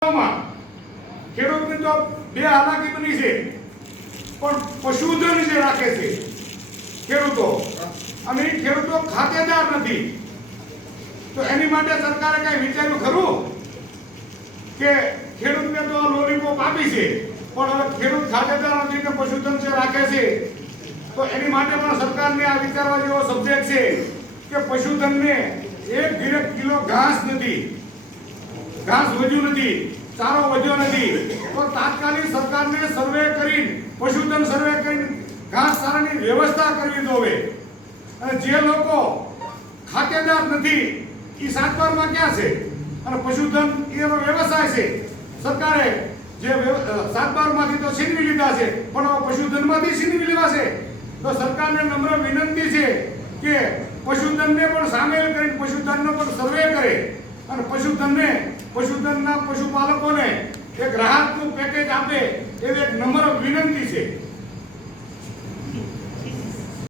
ખેડૂતને તો બે હાલાકી બની છે, પણ પશુધન જે રાખે છે ખેડૂતો, અને એ ખેડૂતો ખાતેદાર નથી, તો એની માટે સરકારે કઈ વિચાર્યું ખરું કે ખેડૂતને તો લોલીપોપ આપી છે, પણ હવે ખેડૂત ખાતેદાર નથી કે પશુધન જે રાખે છે, તો એની માટે પણ સરકારને આ વિચારવા જેવો સબ્જેક્ટ છે કે પશુધનને 1 કિલો ઘાસ નથી, ઘાસ વધ્યું નથી, ચારો વધ્યો નથી, તો તાત્કાલિક સરકારને સર્વે કરી, પશુધન સર્વે કરી ઘાસ ચારાની વ્યવસ્થા કરવી જોવે। અને જે લોકો ખાતેદાર નથી એ સાતબારમાં ક્યાં છે, અને પશુધન એનો વ્યવસાય છે, સરકારે જે સાતબારમાંથી તો છીનવી લીધા છે, પણ હવે પશુધનમાંથી છીનવી લેવા છે, તો સરકારને નમ્ર વિનંતી છે કે પશુધનને પણ સામેલ કરી પશુધનનો પણ સર્વે કરે અને પશુધનના પશુપાલકોને એક રાહતનું પેકેજ આપે એવી એક નમ્ર વિનંતી છે।